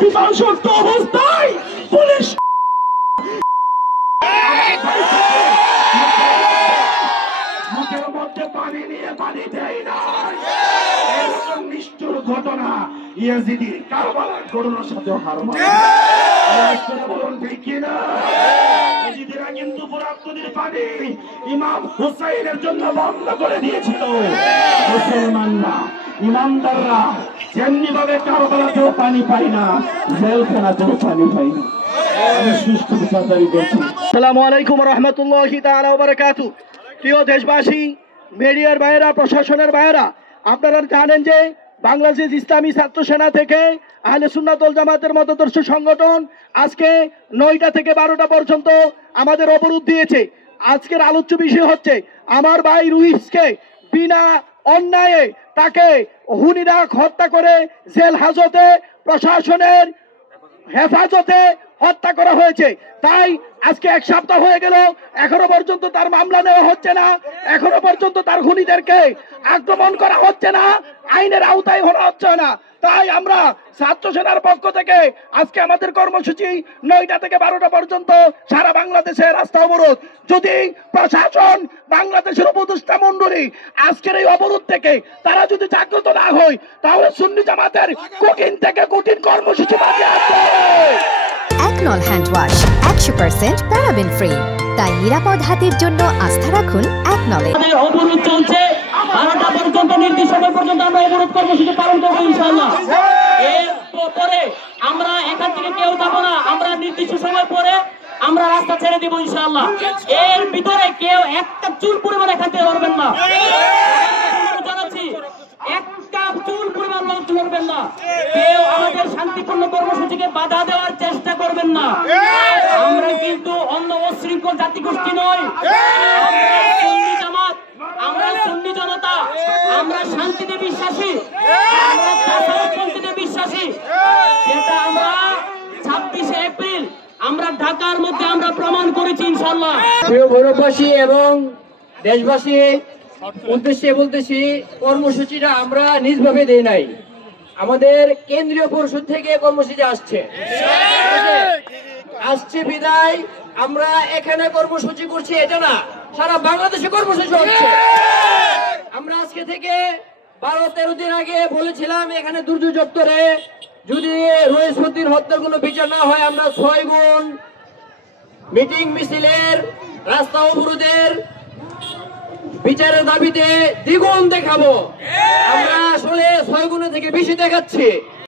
বিপর্যস্ত অবস্থায় পুলিশ মুখের মধ্যে পানি নিয়ে পানি দেয় না। এরকম নিষ্ঠুর ঘটনা ইয়াজিদির কারবালার ঘটনার সাথে হার মানে বলুন ঠিক কিনা? ইয়াজিদিরা কিন্তু ফোরাত নদীর পানি ইমাম হুসাইনের জন্য বন্ধ করে দিয়েছিল। মুসলমানরা ইমানদাররা যেমনি ভাবে কারবালাতেও পানি পাই না, জেলখানাতেও পানি পাই না। আসসালামু আলাইকুম ওয়া রাহমাতুল্লাহি তাআলা ওয়া বারাকাতুহু। প্রিয় দেশবাসী, মিডিয়ার ভাইয়েরা, প্রশাসনের ভাইয়েরা, আপনারা জানেন যে বাংলাদেশ ইসলামী ছাত্র সেনা থেকে আহলে সুন্নাত ওয়াল জামাতের মতাদর্শ সংগঠন আজকে 9টা থেকে 12টা পর্যন্ত আমাদের অবরোধ দিয়েছে। আজকের আলোচ্য বিষয় হচ্ছে আমার ভাই রুইসকে বিনা অন্যায়ে তাকে হুনিরা হত্যা করে জেল হাজতে প্রশাসনের হেফাজতে হত্যা করা হয়েছে। তাই আজকে 1 সপ্তাহ হয়ে গেল, এখনো পর্যন্ত তার মামলা নেওয়া হচ্ছে না, এখনো পর্যন্ত তার খুনিদেরকে আক্রমণ করা হচ্ছে না, আইনের আওতায় হওয়া হচ্ছে না। তাই আমরা ছাত্র সেনার পক্ষ থেকে আজকে আমাদের কর্মসূচি 9টা থেকে 12টা পর্যন্ত সারা বাংলাদেশে রাস্তা অবরোধ। যদি প্রশাসন, বাংলাদেশের উপদেষ্টা মণ্ডলী আজকের এই অবরোধ থেকে তারা যদি জাগ্রত না হয়, তাহলে সুন্নি জামাতের কঠিন থেকে কঠিন কর্মসূচি বাজে আছে। একনল হ্যান্ড ওয়াশ 100% প্যারাবেন ফ্রি, তাই নিরাপদ হাতের জন্য আস্থা রাখুন একনলে। অবরোধ চলছে 12টা পর্যন্ত, নির্দিষ্ট সময় পর্যন্ত আমরা অবরোধ কর্মসূচি পালন করবো ইনশাআল্লাহ। এরপরে আমরা এখান থেকে কেউ যাবো না, আমরা নির্দিষ্ট সময় পরে আমরা রাস্তা ছেড়ে দিব ইনশাআল্লাহ। এর ভিতরে কেউ একটা চুল পরিমাণ এখান থেকে লড়বেন না, জানাচ্ছি, একটা চুল পরিমাণ লড়বেন না। কেউ আমাদের শান্তিপূর্ণ কর্মসূচিকে বাধা দেওয়ার চেষ্টা করবেন না। আমরা কিন্তু অন্য অশৃঙ্খল জাতিগোষ্ঠী নই, আমরা সুন্নি জামাত, আমরা সুন্নি জনতা, আমরা শান্তিতে বিশ্বাসী, আমরা শান্তিতে বিশ্বাসী। যেটা আমরা 26শে এপ্রিল আমরা ঢাকার মধ্যে আমরা প্রমাণ করেছি ইনশাআল্লাহ। প্রিয় ভৈরববাসী এবং দেশবাসী উদ্দেশ্যে বলতেছি, কর্মসূচিটা আমরা নিজভাবে দেই নাই, আমাদের কেন্দ্রীয় পরিষদ থেকে কর্মসূচি আসছে বিদায় আমরা এখানে কর্মসূচি করছি, এটা না, সারা বাংলাদেশে কর্মসূচি হচ্ছে। আমরা আজকে থেকে 12-13 দিন আগে বলেছিলাম এখানে দুর্যোগ চত্বরে যদি রহিসুদ্দিন হত্যার কোনো বিচার না হয়, আমরা 6 গুণ মিটিং মিছিলের, রাস্তা অবরোধের বিচারের দাবিতে দ্বিগুণ দেখাবো। আমরা আসলে 6 গুণের থেকে বেশি দেখাচ্ছি।